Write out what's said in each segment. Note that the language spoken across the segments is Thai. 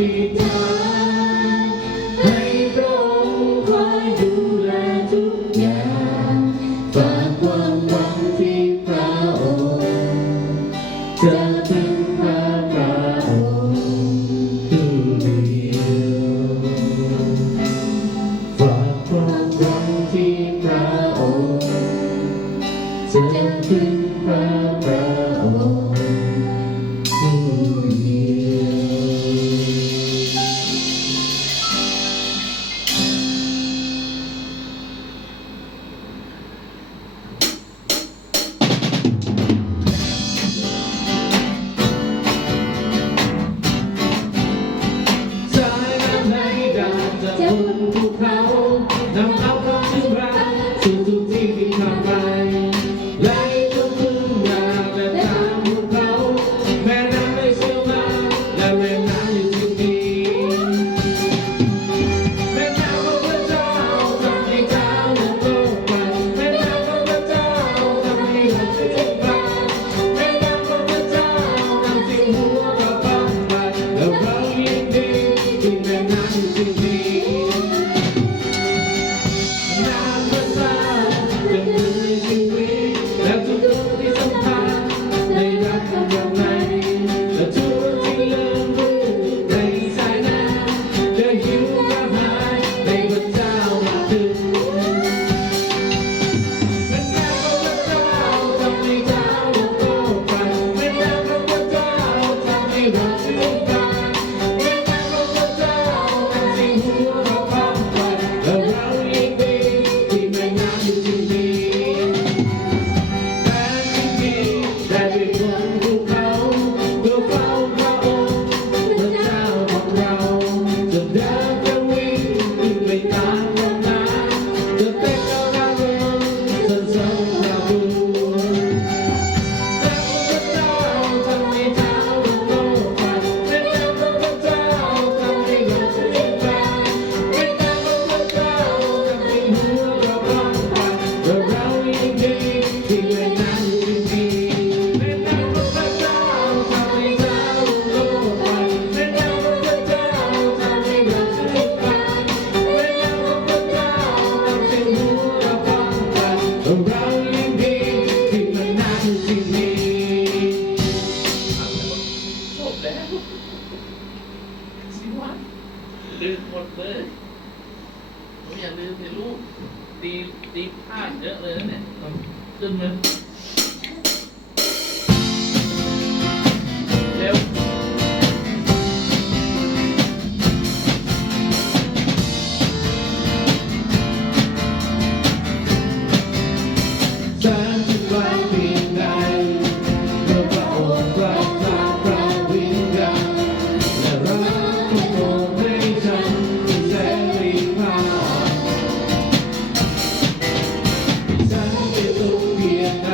ธิษฐานให้พระองค์คอยดูแลทุกอย่างฝากความหวังที่พระองค์จะพึ่งพาพระองค์ผู้เดียวฝากความหวังที่พระองค์จะพึ่งพาพระองค์ผู้เดียวสายน้ำไหลดานจะบนภูเขานำเอาความชื่นรักสู่ทุกที่ที่ข้าไปไหลจนถึงนาและตามภูเขาแม่น้ำได้เชี่ยวมาและแม่น้ำอยู่ที่นี่แม่น้ำของพระเจ้าทำให้เท้านั้นโตไปแม่น้ำของพระเจ้าทำให้เราชื่นบานแม่น้ำของพระเจ้านำสิ่งหัวเราฟังไปแล้วเรายินดีที่แม่น้ำอยู่ที่นี่น้ำพระเจ้าจะมีชีวิตและทุกคนที่สัมผัสได้รับคำบอกในและทุกคนที่เลื่อนมือในสายน้ำจะหิวกระหายในพระเจ้ามาถึงแม่น้ำของพระเจ้าทำให้เท้าเราโตไปแม่น้ำของพระเจ้าทำให้เราชื่นบานแม่น้ำของพระเจ้านำสิ่งหัวเราฟังไปแล้วเรายินดีที่แม่น้ำอยู่ที่นี่แต่ที่นี่ได้เป็นคนภูเขาเพื่อเฝ้าพระองค์พระเจ้าของเราจะเดินจะวิ่งขึ้นไปตามลำน้ำจะเต้นเอาระเริงสรรเสริญพระบุตรแต่พระเจ้าทำให้เท้าเราโตไปแม่น้ำของพระเจ้าทำให้เราชื่นบานแม่น้ำของพระเจ้านำสิ่งหัวเราฟังไปแล้วเรายินดีที่แม่น้ำอยู่ที่นี่แม่น้ำของพระเจ้าทำให้เท้าเราโตไปแม่น้ำของพระเจ้าทำให้เราชื่นบานแม่น้ำของพระเจ้านำสิ่งหัวเราฟังไปแล้วเรายินดีที่แม่น้ำอยู่ที่นี่จบแล้วสิวะลืมหมดเลยผมอย่าลืมในลูกตีพลาดเยอะเลยนะเนี่ยขึ้นมาเร็วแสนจะไกลเพียงใดเมื่อพระองค์ประทานพระวิญญาณและรักทุกคนให้ฉันเสรีภาพฉันจะทุกข์เพียงใด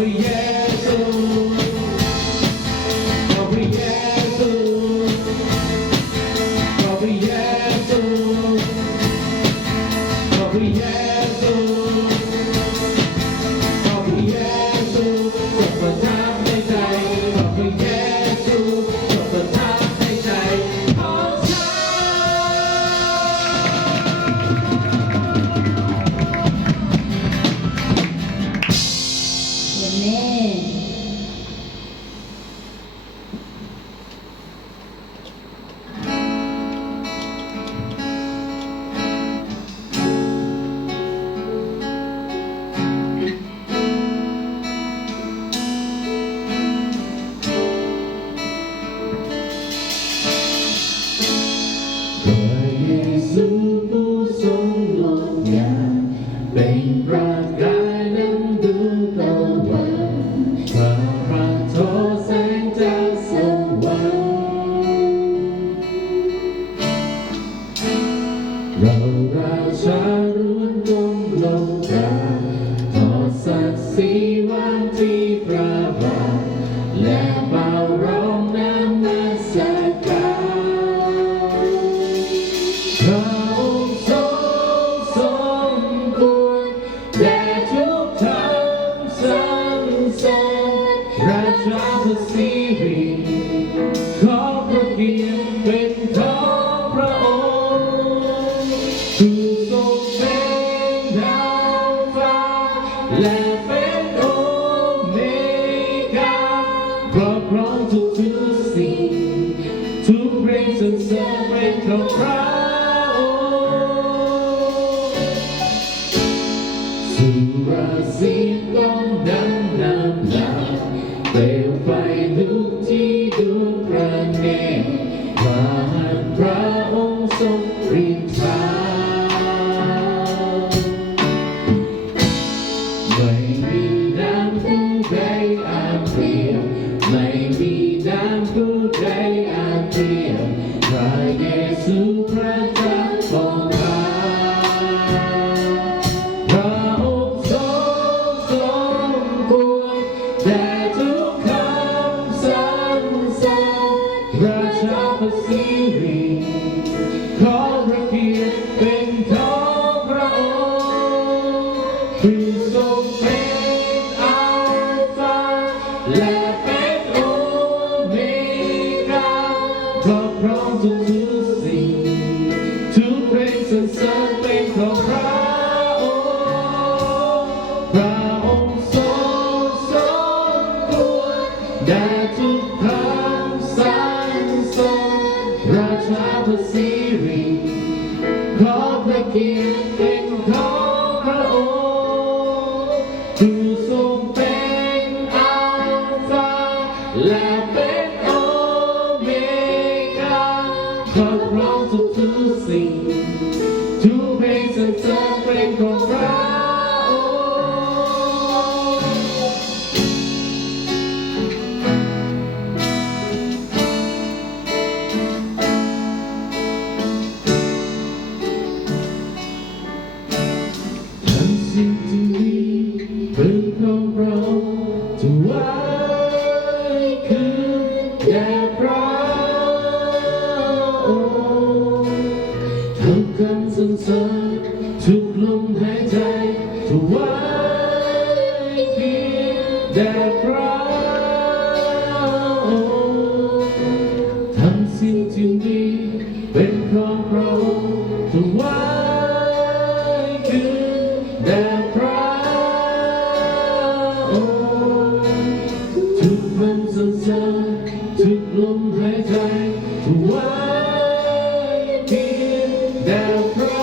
พระเยซูขอพระเยซูขอพระเยซูขอพระเยซูขอพระเยซูจงประทับในใจขอพระเยซูจงประทับในใจของฉัน เอเมน พระเยซูผู้ทรงงดงามเป็นประกายดังดวงตะวันพระพระโทแสงจากสวรรค์เราราชาล้วนก้มลงกราบทอดศักดิ์ศรีวางที่พระบาทและเบาร้องนมัสการ พระองค์ทรงสมควรแด่ทุกคำสรรเสริญราชาพระสิริขอพระเกียรติเป็นของพระองค์ผู้ทรงเป็นดาวฟ้าและเป็นโอเมก้าครอบครองทุกสิ่งทุกเพลงสรรเสริญเป็นของพระองค์สุราศีก้องดังน้ำลายเปลวไฟลุกที่ดวงพระเนตรพระหัตถ์พระองค์ทรงฤทธาไม่มีน้ำผู้ใดอาจเปรียบไม่มีน้ำผู้ใดอาจเทียมพระเยซูพระเจ้าของข้าพระองค์ทรงสมควรแด่ทุกคำสรรเสริญราชาพระสิริขอพระเกียรติเป็นของพระองค์ผู้ทรงเป็นอัลฟาและเป็นโอเมก้าครอบครองทุกสิ่งทุกเพลงสรรเสริญเป็นของพระองค์พระองค์ทรงสมควรแด่ทุกคำสรรเสริญราชาพระสิริขอพระเกียรติเป็นของพระองค์ผู้ทรงเป็นอัลฟาและเป็นโอเมก้าครอบครองทุกสิ่งทุกเพลงสรรเสริญเป็นของพระองค์ทั้งสิ่งที่มีเป็นของเราจะไว้คืนแด่พระองค์ทุกคำสรรเสริญทุกลมหายใจจะไว้เพียงแด่พระองค์ทั้งสิ่งที่มีเป็นของเราจะไว้คืนแด่พระองค์ทุกคำสรรเสริญทุกลมหายใจจะไว้เพียงแด่พระ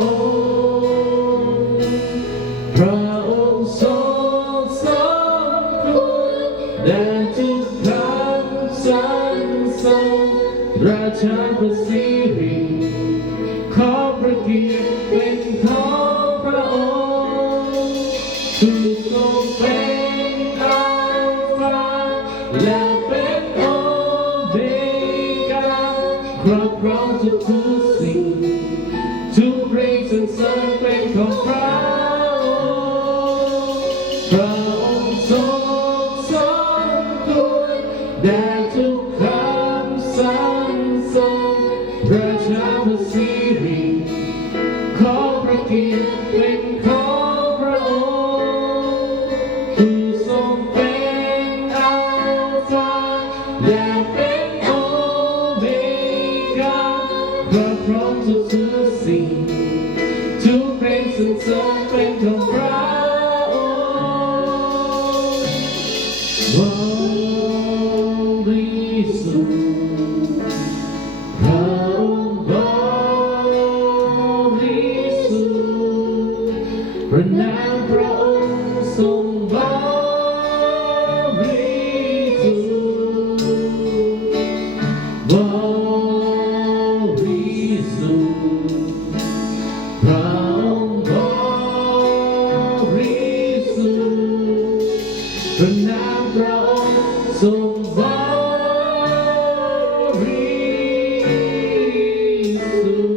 องค์พระองค์ทรงสมควรแด่ทุกคำสรรเสริญราชาพระสิริขอพระเกียรติเป็นของพระองค์ผู้ทรงเป็นอัลฟาและเป็นโอเมก้าครอบครองทุกสิ่งทุกเพลงสรรเสริญเป็นของพระองค์ ระองค์ทรงสมควรแด่ทุกคำสรรเสริญพระเจ้าพระสิริขอพระเกียรติเป็นของพระองค์ผู้ทรงเป็นอัลฟาและเป็นโอเมก้าพระพร้อมทุกสิ่งทุกเพลงสรรเสริญเป็นของพระองค์บริสุทธิ์พระองค์บริสุทธิ์พระนามพระองค์ทรงบริสุทธิ์บริสุทธิ์พระองค์บริสุทธิ์พระนามพระองค์ทรงบริสุทธิ์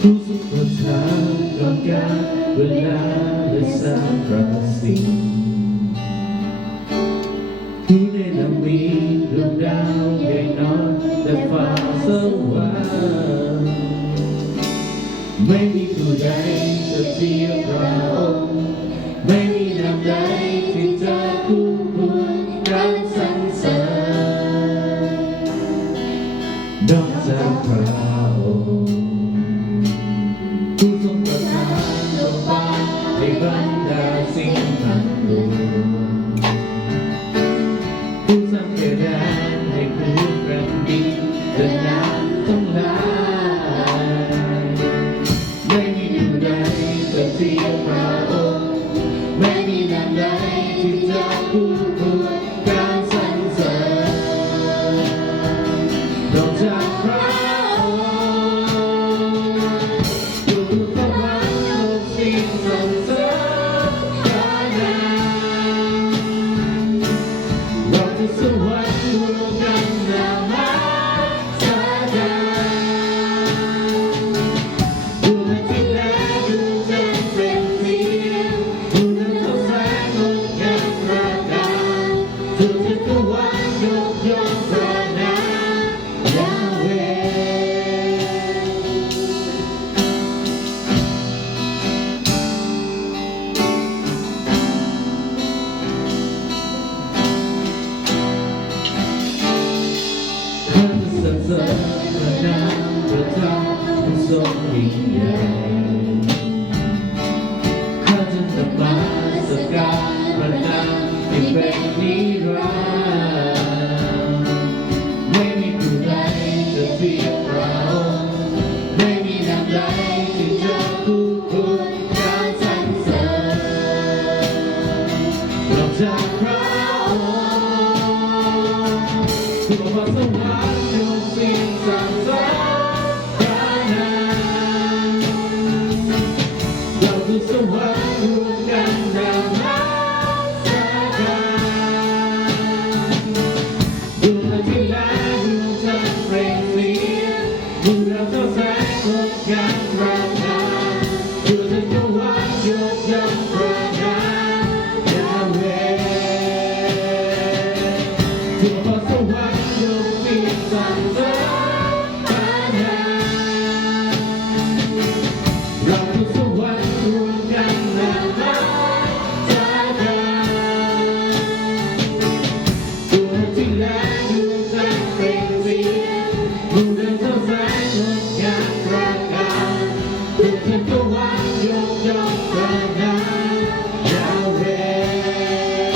ผู้ทรงประทานก่อนการเวลาและสร้างประสิ่งผู้ในนามมีดวงดาวใหญ่น้อยและฟ้าสว่างไม่มีผู้ใดจะเทียบพระองค์ไม่มีนามใดที่จะคู่ควรการสรรเสริญนอกจากพระองค์ผู้ทรงประทานโลกฟ้าให้บรรดาสิ่งทั้งปวงผู้สร้างเพดานให้พื้นแผ่นดินและน้ำทั้งหลายไม่มีผู้ใดจะเทียบพระองค์ไม่มีนามใดที่จะคู่ควรการสรรเสริญนอกจากพระองค์อยู่สวรรค์โลกสิ่งสรรเสริญพระนามเราจะสวรรค์รวมกันนามาสการดวงอาทิตย์และดวงจันทร์เป็นเสียงผู้นำเข้าแสงงดงามประการทั่วจักรวาลยกย่องพระนามยาห์เวห์ข้าจะสรรเสริญพระนามพระเจ้าผู้ทรงยิ่งใหญ่ข้าจะนมัสการพระนามที่เป็นนิรันดร์ไม่มีผู้ใดจะเทียบพระองค์ไม่มีนามใดที่จะคู่ควรการสรรเสริญนอกจากพระองค์ผู้ประสวรรค์ยกสิ่งสรรเสริญพระนามเราคือสวรรค์รวมกันนามาสการดวงอาทิตย์และดวงจันทร์เปล่งเสียงผู้นำเข้าแสงงดงามประการทั่วจักรวาลยกย่องพระนามยาห์เวห์ทั่วฟ้าสวรรค์ยกสิ่งสรรเสริญพระนามเราทุกสวรรค์รวมกันนามาสการดวงอาทิตย์และดวงจันทร์เปล่งเสียงผู้นำเข้าแสงงดงามประการทั่วจักรวาลยกย่องพระนามยาห์เวห์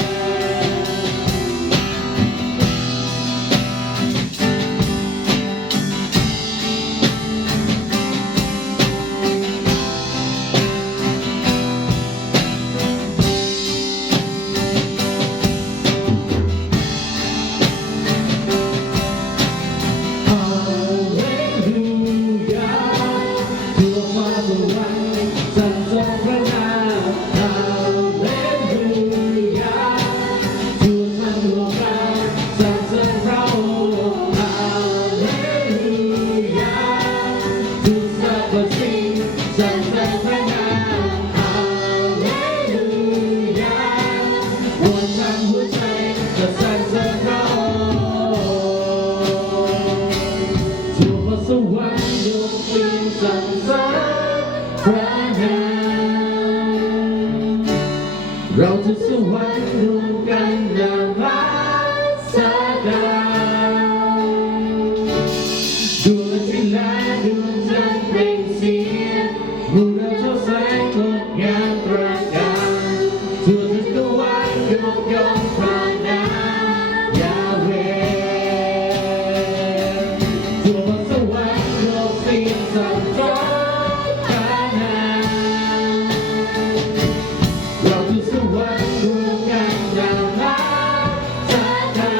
วรรค์ยกมือสรรเสริญพระนามเราจะสวรรค์รวมกันดังพระสดาดวงที่และดวงจันทร์เปล่งเสียงมุนเท่าแสงงดงามประกาศทั่วจักรวาลยกย่องพระนามยาเวทั่วสวรรค์โลกเสียงสรรเสริญพระนามเราจะสวรรค์รวมกันดังพระสดา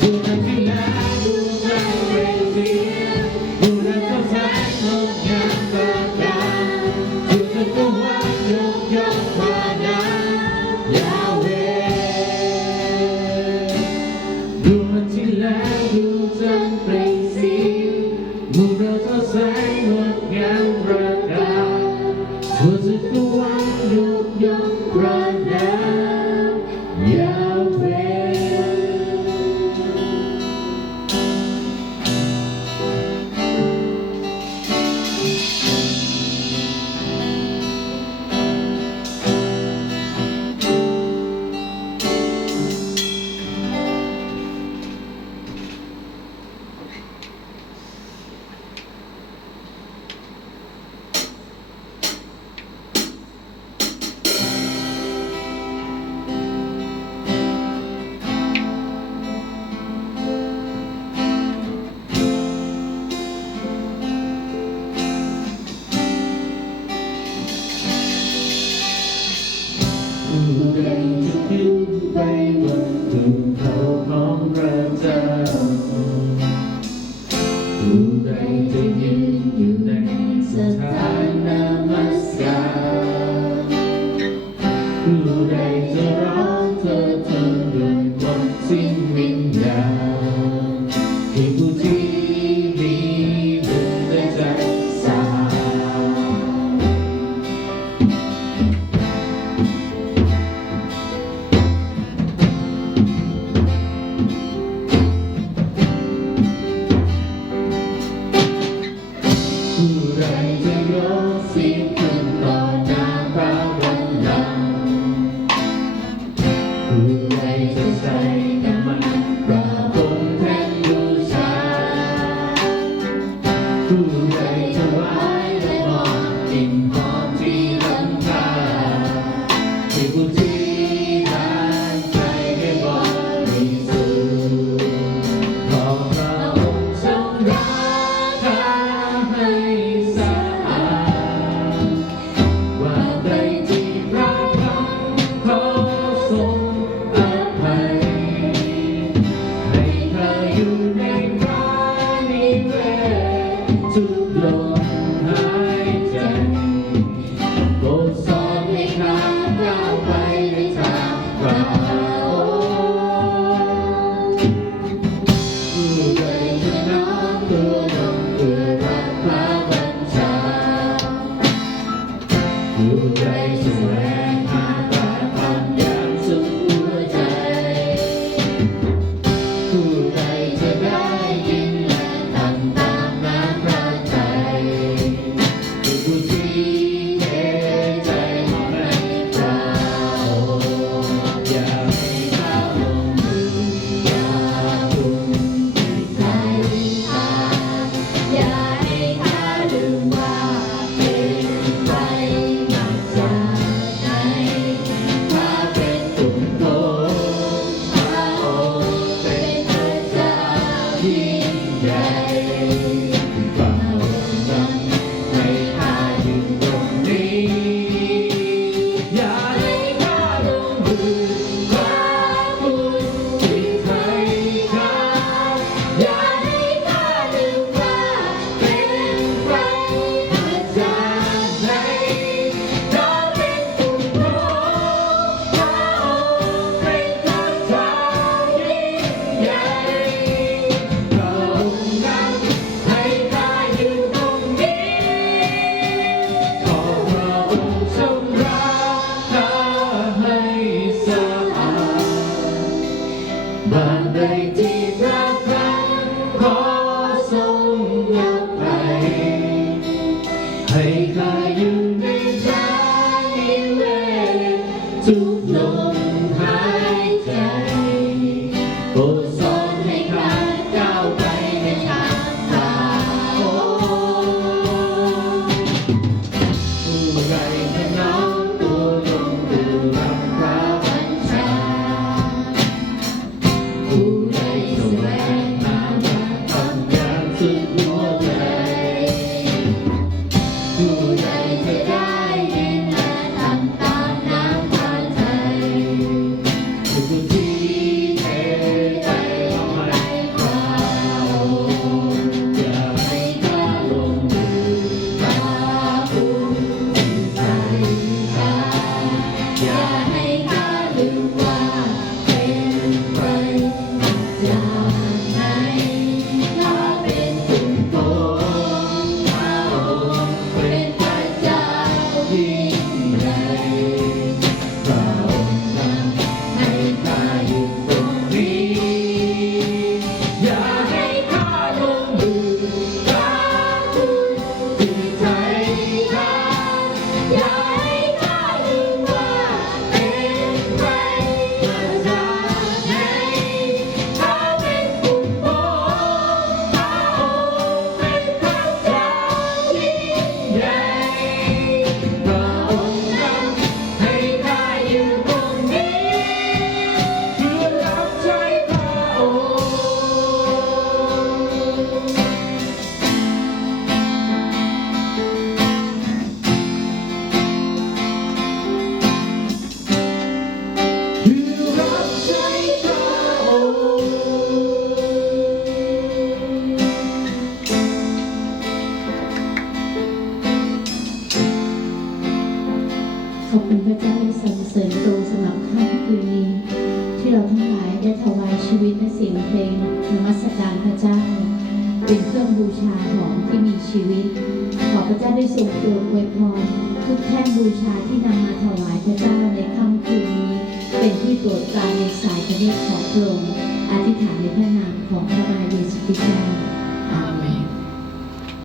ดวงที่และดวงจันทร์เปล่งเสียงมุนเท่าแสงงดงามประกาศทั่วจักรวาลยกย่องพระนามยาเวดวงที่และดวงจันทร์เปล่งสีมุนเท่าแสงงดงามประกาศทั่วจักรวาลยกย่องพระนามยาเว ผู้ใดจะขึ้นไปบนภูเขาของพระเจ้าผู้ใดจะยืนอยู่ในสถานนมัสการผู้ใดจะร้องเธอด้วยหมดสิ้นวิญญาณที่ผู้ที่มีบุญได้ใจสา ผ เป็นเครื่องบูชาของที่มีชีวิต ขอพระเจ้าได้ทรงโปรดอวยพรทุกแท่นบูชาที่นำมาถวายพระเจ้าในค่ำคืนนี้ เป็นที่โปรดปรานในสายพระเนตรของพระองค์อธิษฐานในพระนามของพระบาเยซูคริสต์เจ้า